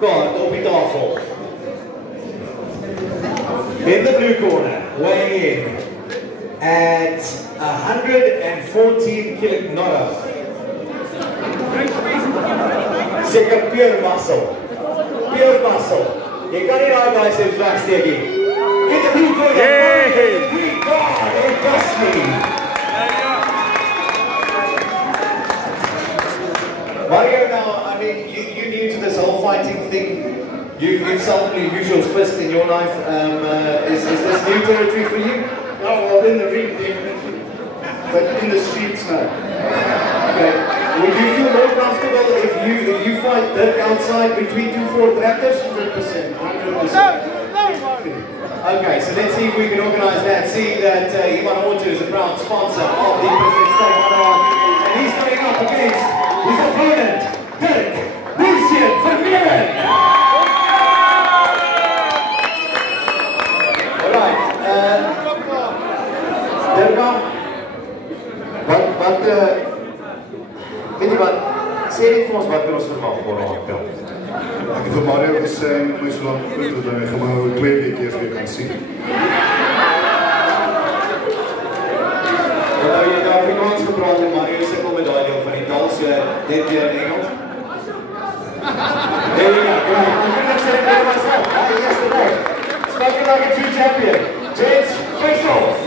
kaart op die tafel. In the blue corner, weighing in at 114 kilograms. Seker pure muscle. Pure muscle. Jy kan nie daai guys in wegsteek nie. Get the blue corner. Green card. It cost me. Mario, now, I mean, you're new to this whole fighting thing. You've suddenly used your fist in your life. Is this new territory for you? No, well, in the ring, definitely. But in the streets, no. Okay. Would you feel more comfortable if you fight Dirk outside between two Ford Raptors? 100%. Okay, so let's see if we can organise that. See that Ivan Auto is a proud sponsor of the President State One, and he's coming up against his opponent, Dirk Boersier van Meren. Alright, Dirk, weet jy wat, sê net vir ons wat ons verwag word op die veld. Ek het vir Mario gesê, my so lang goed, dat hy gaan maar 2 weke eers weer kan sien. Nou, jy het Afrikaans gepraat en Mario sê kom met daai deel van die taal, so net weer in Engels. There you go, good. I'm going to say it by myself, that's the yesterday. Spoken like a true champion. Gents, face off.